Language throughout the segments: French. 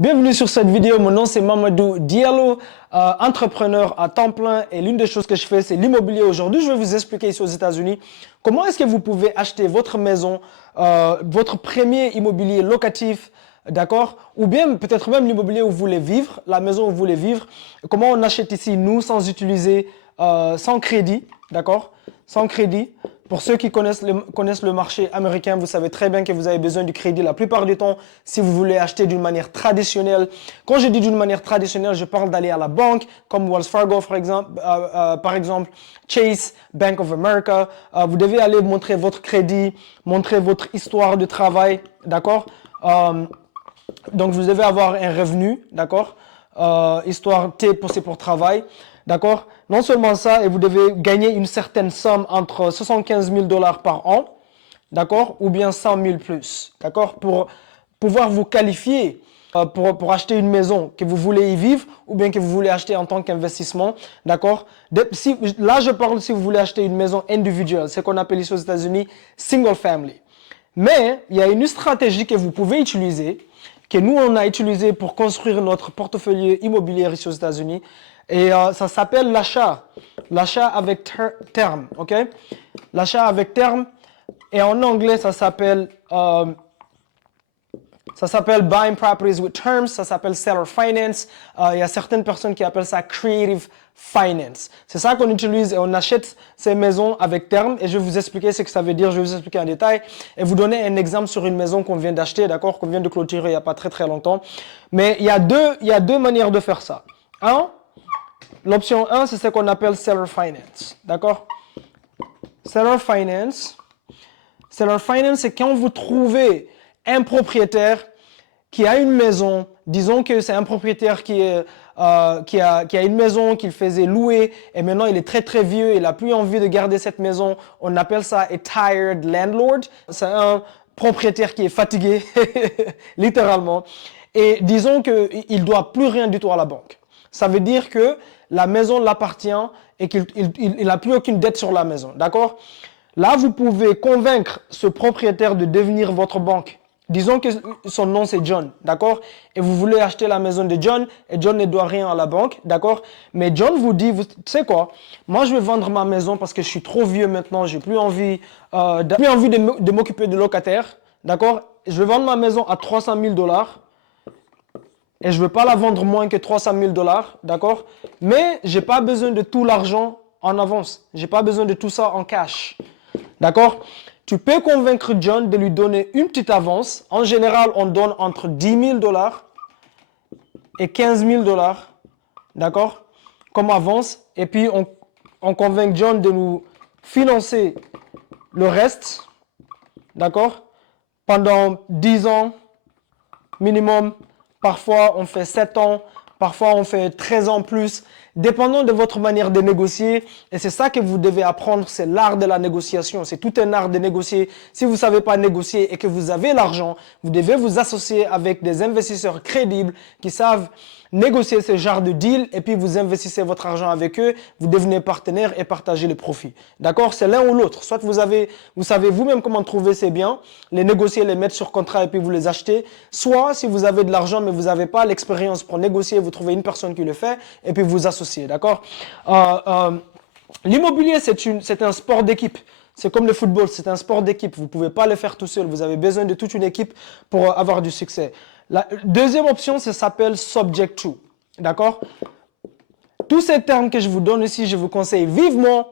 Bienvenue sur cette vidéo, mon nom c'est Mamadou Diallo, entrepreneur à temps plein et l'une des choses que je fais c'est l'immobilier. Aujourd'hui, je vais vous expliquer ici aux États-Unis comment est-ce que vous pouvez acheter votre maison, votre premier immobilier locatif, d'accord? Ou bien peut-être même l'immobilier où vous voulez vivre, la maison où vous voulez vivre. Comment on achète ici, nous, sans utiliser, sans crédit, d'accord? Sans crédit. Pour ceux qui connaissent le marché américain, vous savez très bien que vous avez besoin du crédit la plupart du temps si vous voulez acheter d'une manière traditionnelle. Quand je dis d'une manière traditionnelle, je parle d'aller à la banque, comme Wells Fargo par exemple, Chase, Bank of America. Vous devez aller montrer votre crédit, montrer votre histoire de travail, d'accord? Donc, vous devez avoir un revenu, d'accord? Histoire T, c'est pour travail, d'accord? Non seulement ça, et vous devez gagner une certaine somme entre 75 000 dollars par an, d'accord? Ou bien 100 000 plus, d'accord? Pour pouvoir vous qualifier pour acheter une maison que vous voulez y vivre ou bien que vous voulez acheter en tant qu'investissement, d'accord? Là, je parle si vous voulez acheter une maison individuelle, c'est ce qu'on appelle ici aux États-Unis single family. Mais il y a une stratégie que vous pouvez utiliser, que nous, on a utilisé pour construire notre portefeuille immobilier ici aux États-Unis. Et ça s'appelle l'achat. L'achat avec terme, ok? L'achat avec terme. Et en anglais, ça s'appelle Buying Properties with Terms, ça s'appelle Seller Finance. Il y a certaines personnes qui appellent ça Creative Finance. C'est ça qu'on utilise et on achète ces maisons avec terme. Et je vais vous expliquer ce que ça veut dire, je vais vous expliquer en détail. Et vous donner un exemple sur une maison qu'on vient d'acheter, d'accord, qu'on vient de clôturer il n'y a pas très longtemps. Mais il y a deux manières de faire ça. L'option 1, c'est ce qu'on appelle Seller Finance, d'accord? Seller Finance, c'est quand vous trouvez un propriétaire qui a une maison, disons que c'est un propriétaire qui a une maison qu'il faisait louer et maintenant il est très vieux, il n'a plus envie de garder cette maison. On appelle ça a tired landlord. C'est un propriétaire qui est fatigué, littéralement. Et disons qu'il ne doit plus rien du tout à la banque. Ça veut dire que la maison l'appartient et qu'il n'a plus aucune dette sur la maison. D'accord? Là, vous pouvez convaincre ce propriétaire de devenir votre banque. Disons que son nom c'est John, d'accord? Et vous voulez acheter la maison de John et John ne doit rien à la banque, d'accord? Mais John vous dit, tu sais quoi? Moi je vais vendre ma maison parce que je suis trop vieux maintenant, j'ai plus envie, de m'occuper de locataires, d'accord? Je vais vendre ma maison à 300 000 dollars et je ne veux pas la vendre moins que 300 000 dollars, d'accord? Mais je n'ai pas besoin de tout l'argent en avance, je n'ai pas besoin de tout ça en cash, d'accord? Tu peux convaincre John de lui donner une petite avance. En général, on donne entre 10 000 dollars et 15 000 dollars, d'accord, comme avance. Et puis, on convainc John de nous financer le reste, d'accord, pendant 10 ans minimum. Parfois, on fait 7 ans. Parfois, on fait 13 ans plus, dépendant de votre manière de négocier. Et c'est ça que vous devez apprendre, c'est l'art de la négociation. C'est tout un art de négocier. Si vous ne savez pas négocier et que vous avez l'argent, vous devez vous associer avec des investisseurs crédibles qui savent négocier ce genre de deal et puis vous investissez votre argent avec eux, vous devenez partenaire et partagez les profits. D'accord? C'est l'un ou l'autre. Soit vous savez vous-même comment trouver ces biens, les négocier, les mettre sur contrat et puis vous les achetez. Soit si vous avez de l'argent mais vous n'avez pas l'expérience pour négocier, vous trouvez une personne qui le fait et puis vous associez. D'accord? L'immobilier, c'est un sport d'équipe. C'est comme le football, c'est un sport d'équipe. Vous ne pouvez pas le faire tout seul. Vous avez besoin de toute une équipe pour avoir du succès. La deuxième option, ça s'appelle subject to. D'accord? Tous ces termes que je vous donne ici, je vous conseille vivement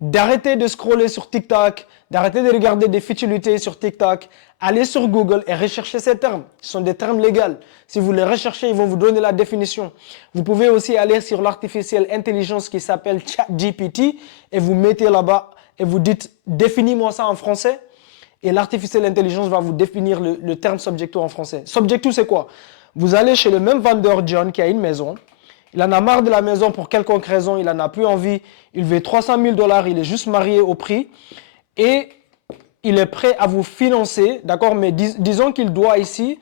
d'arrêter de scroller sur TikTok, d'arrêter de regarder des futilités sur TikTok, allez sur Google et recherchez ces termes. Ce sont des termes légaux. Si vous les recherchez, ils vont vous donner la définition. Vous pouvez aussi aller sur l'artificielle intelligence qui s'appelle ChatGPT et vous mettez là-bas et vous dites « définis-moi ça en français » et l'artificielle intelligence va vous définir le terme subject to en français. Subject to, c'est quoi? Vous allez chez le même vendeur John qui a une maison. Il en a marre de la maison pour quelconque raison, il n'en a plus envie, il veut 300 000 dollars, il est juste marié au prix et il est prêt à vous financer, d'accord? Mais disons qu'il doit ici,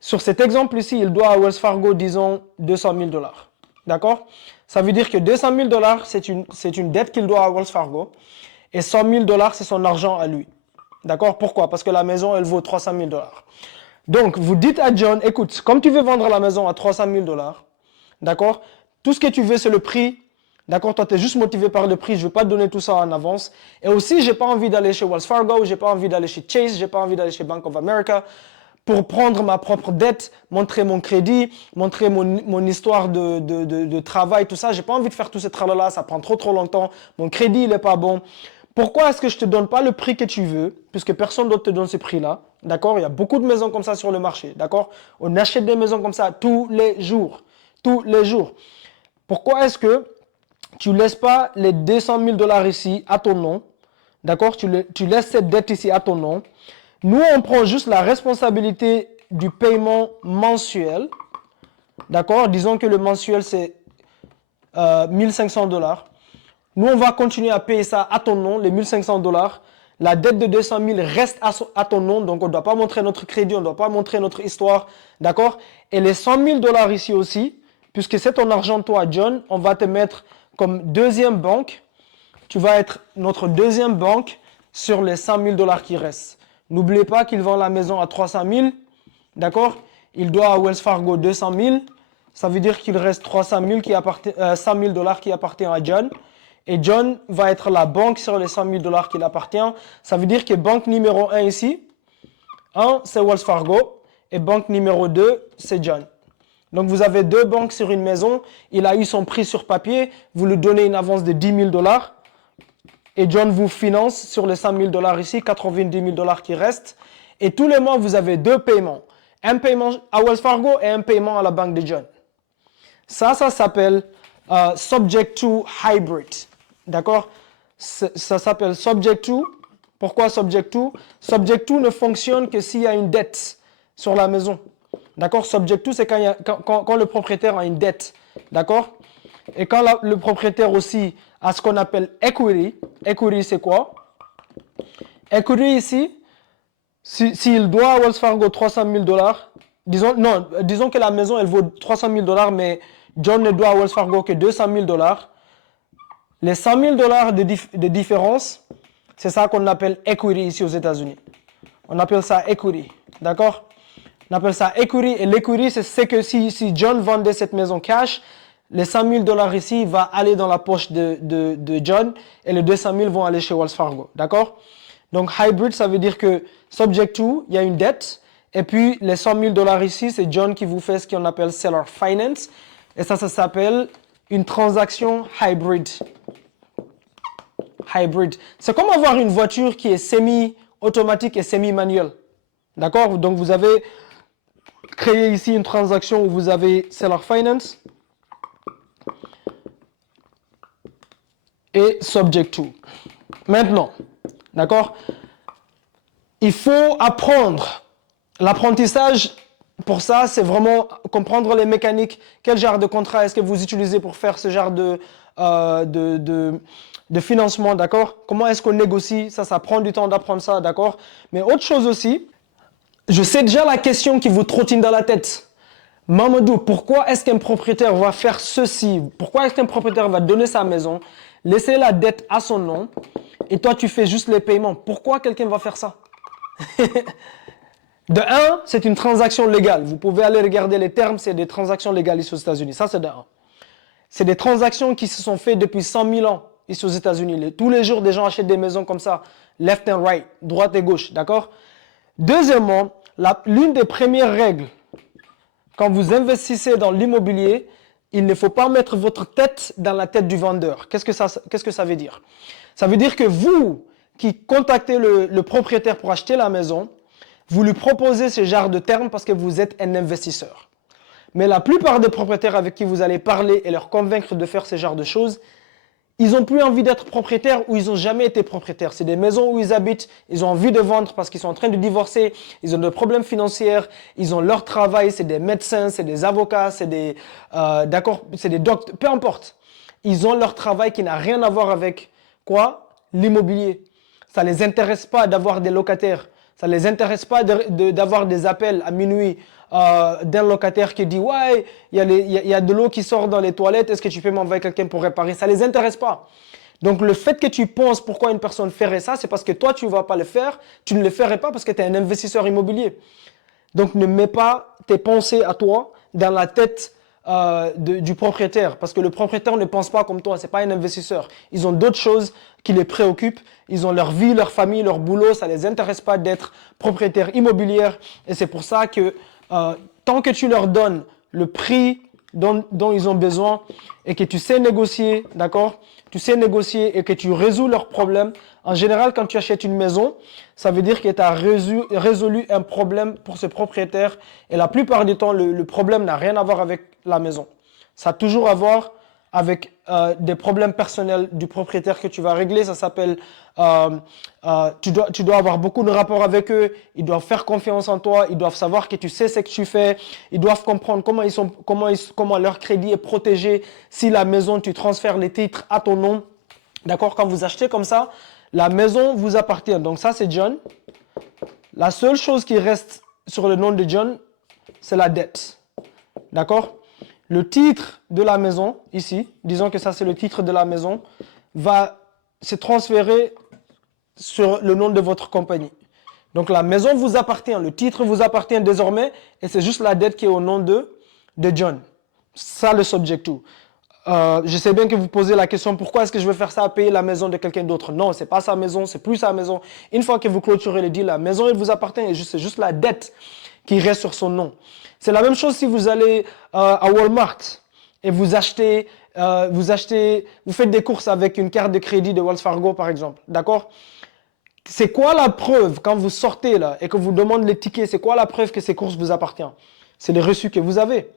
sur cet exemple ici, il doit à Wells Fargo, disons, 200 000 dollars, d'accord? Ça veut dire que 200 000 dollars, c'est une dette qu'il doit à Wells Fargo et 100 000 dollars, c'est son argent à lui, d'accord? Pourquoi? Parce que la maison, elle vaut 300 000 dollars. Donc, vous dites à John, écoute, comme tu veux vendre la maison à 300 000 dollars, d'accord? Tout ce que tu veux, c'est le prix. D'accord? Toi, tu es juste motivé par le prix. Je ne veux pas te donner tout ça en avance. Et aussi, je n'ai pas envie d'aller chez Wells Fargo, je n'ai pas envie d'aller chez Chase, je n'ai pas envie d'aller chez Bank of America pour prendre ma propre dette, montrer mon crédit, montrer mon histoire de travail, tout ça. Je n'ai pas envie de faire tout ce travail-là, ça prend trop longtemps. Mon crédit, il n'est pas bon. Pourquoi est-ce que je ne te donne pas le prix que tu veux, puisque personne d'autre te donne ce prix-là? D'accord? Il y a beaucoup de maisons comme ça sur le marché. D'accord? On achète des maisons comme ça tous les jours. Tous les jours. Pourquoi est-ce que tu ne laisses pas les 200 000 dollars ici à ton nom? D'accord? Tu laisses cette dette ici à ton nom. Nous, on prend juste la responsabilité du paiement mensuel. D'accord? Disons que le mensuel, c'est 1500 dollars. Nous, on va continuer à payer ça à ton nom, les 1500 dollars. La dette de 200 000 reste à ton nom, donc on ne doit pas montrer notre crédit, on ne doit pas montrer notre histoire. D'accord? Et les 100 000 dollars ici aussi, puisque c'est ton argent, toi, John, on va te mettre comme deuxième banque. Tu vas être notre deuxième banque sur les 100 000 dollars qui restent. N'oubliez pas qu'il vend la maison à 300 000. D'accord? Il doit à Wells Fargo 200 000. Ça veut dire qu'il reste 300 000 100 000 dollars qui appartiennent à John. Et John va être la banque sur les 100 000 dollars qui appartient. Ça veut dire que banque numéro 1 ici, 1, c'est Wells Fargo. Et banque numéro 2, c'est John. Donc, vous avez deux banques sur une maison. Il a eu son prix sur papier. Vous lui donnez une avance de 10 000 dollars. Et John vous finance sur les 100 000 dollars ici, 90 000 dollars qui restent. Et tous les mois, vous avez deux paiements. Un paiement à Wells Fargo et un paiement à la banque de John. Ça s'appelle Subject to Hybrid. D'accord? Ça s'appelle Subject to. Pourquoi Subject to? Subject to ne fonctionne que s'il y a une dette sur la maison. D'accord? Subject to, c'est quand le propriétaire a une dette. D'accord? Et quand le propriétaire aussi a ce qu'on appelle equity. Equity, c'est quoi? Equity ici, s'il doit à Wells Fargo 300 000 dollars, disons que la maison, elle vaut 300 000 dollars, mais John ne doit à Wells Fargo que 200 000 dollars. Les 100 000 dollars de différence, c'est ça qu'on appelle equity ici aux États-Unis. On appelle ça equity. D'accord? On appelle ça equity. Et l'equity, c'est que si John vendait cette maison cash, les 100 000 dollars ici vont aller dans la poche de John et les 200 000 vont aller chez Wells Fargo. D'accord? Donc, hybrid, ça veut dire que subject to, il y a une dette. Et puis, les 100 000 dollars ici, c'est John qui vous fait ce qu'on appelle seller finance. Et ça s'appelle une transaction hybrid. Hybrid. C'est comme avoir une voiture qui est semi-automatique et semi-manuelle. D'accord? Donc, vous avez créé ici une transaction où vous avez seller finance et subject to. Maintenant, d'accord? Il faut apprendre. L'apprentissage, pour ça, c'est vraiment comprendre les mécaniques. Quel genre de contrat est-ce que vous utilisez pour faire ce genre de financement, d'accord? Comment est-ce qu'on négocie? Ça prend du temps d'apprendre ça, d'accord? Mais autre chose aussi, je sais déjà la question qui vous trottine dans la tête. Mamadou, pourquoi est-ce qu'un propriétaire va faire ceci? Pourquoi est-ce qu'un propriétaire va donner sa maison, laisser la dette à son nom, et toi, tu fais juste les paiements? Pourquoi quelqu'un va faire ça? De un, c'est une transaction légale. Vous pouvez aller regarder les termes, c'est des transactions légales ici aux États-Unis. Ça, c'est de un. C'est des transactions qui se sont faites depuis 100 000 ans ici aux États-Unis. Tous les jours, des gens achètent des maisons comme ça, left and right, droite et gauche, d'accord? Deuxièmement, l'une des premières règles, quand vous investissez dans l'immobilier, il ne faut pas mettre votre tête dans la tête du vendeur. Qu'est-ce que ça veut dire? Ça veut dire que vous qui contactez le propriétaire pour acheter la maison, vous lui proposez ce genre de termes parce que vous êtes un investisseur. Mais la plupart des propriétaires avec qui vous allez parler et leur convaincre de faire ce genre de choses, ils n'ont plus envie d'être propriétaires ou ils n'ont jamais été propriétaires. C'est des maisons où ils habitent, ils ont envie de vendre parce qu'ils sont en train de divorcer, ils ont des problèmes financiers, ils ont leur travail, c'est des médecins, c'est des avocats, c'est des docteurs, peu importe. Ils ont leur travail qui n'a rien à voir avec quoi? L'immobilier. Ça ne les intéresse pas d'avoir des locataires. Ça ne les intéresse pas d'avoir des appels à minuit d'un locataire qui dit « Ouais, il y a de l'eau qui sort dans les toilettes, est-ce que tu peux m'envoyer quelqu'un pour réparer ?» Ça ne les intéresse pas. Donc, le fait que tu penses pourquoi une personne ferait ça, c'est parce que toi, tu ne vas pas le faire. Tu ne le ferais pas parce que tu es un investisseur immobilier. Donc, ne mets pas tes pensées à toi dans la tête du propriétaire, parce que le propriétaire ne pense pas comme toi, c'est pas un investisseur. Ils ont d'autres choses qui les préoccupent, ils ont leur vie, leur famille, leur boulot, ça les intéresse pas d'être propriétaire immobilier, et c'est pour ça que tant que tu leur donnes le prix dont ils ont besoin et que tu sais négocier, d'accord? Tu sais négocier et que tu résous leurs problèmes. En général, quand tu achètes une maison, ça veut dire que tu as résolu un problème pour ce propriétaire. Et la plupart du temps, le problème n'a rien à voir avec la maison. Ça a toujours à voir avec des problèmes personnels du propriétaire que tu vas régler. Ça s'appelle, tu dois avoir beaucoup de rapports avec eux. Ils doivent faire confiance en toi. Ils doivent savoir que tu sais ce que tu fais. Ils doivent comprendre comment leur crédit est protégé. Si la maison, tu transfères les titres à ton nom. D'accord? Quand vous achetez comme ça, la maison vous appartient. Donc ça, c'est John. La seule chose qui reste sur le nom de John, c'est la dette. D'accord? Le titre de la maison, ici, disons que ça c'est le titre de la maison, va se transférer sur le nom de votre compagnie. Donc la maison vous appartient, le titre vous appartient désormais et c'est juste la dette qui est au nom de John. Ça le subject to. Je sais bien que vous posez la question, pourquoi est-ce que je veux faire ça, payer la maison de quelqu'un d'autre? Non, c'est pas sa maison, c'est plus sa maison. Une fois que vous clôturez le deal, la maison elle vous appartient et c'est juste la dette qui reste sur son nom. C'est la même chose si vous allez à Walmart et vous faites des courses avec une carte de crédit de Wells Fargo par exemple, d'accord? C'est quoi la preuve quand vous sortez là et que vous demandez les tickets, c'est quoi la preuve que ces courses vous appartiennent? C'est les reçus que vous avez,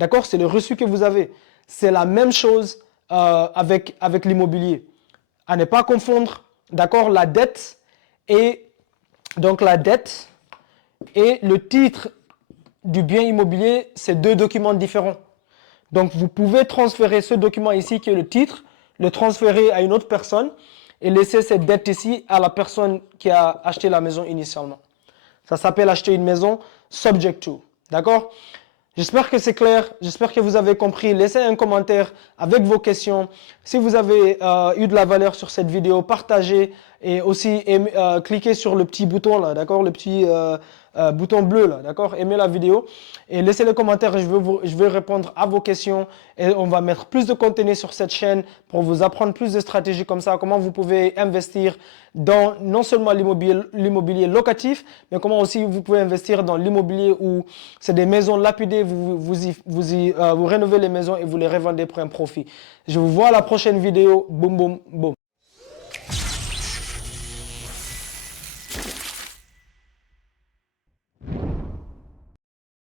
d'accord? C'est les reçus que vous avez. C'est la même chose avec l'immobilier. À ne pas confondre, d'accord, la dette et le titre du bien immobilier, c'est deux documents différents. Donc, vous pouvez transférer ce document ici qui est le titre, le transférer à une autre personne et laisser cette dette ici à la personne qui a acheté la maison initialement. Ça s'appelle acheter une maison subject to. D'accord? J'espère que c'est clair, j'espère que vous avez compris. Laissez un commentaire avec vos questions. Si vous avez eu de la valeur sur cette vidéo, partagez et aussi cliquez sur le petit bouton là, d'accord, le petit bouton bleu là, d'accord, aimez la vidéo et laissez les commentaires. Je vais répondre à vos questions et on va mettre plus de contenu sur cette chaîne pour vous apprendre plus de stratégies comme ça, comment vous pouvez investir dans non seulement l'immobilier locatif, mais comment aussi vous pouvez investir dans l'immobilier où c'est des maisons lapidées, vous rénovez les maisons et vous les revendez pour un profit. Je vous vois à la prochaine vidéo. Boum, boum, boum.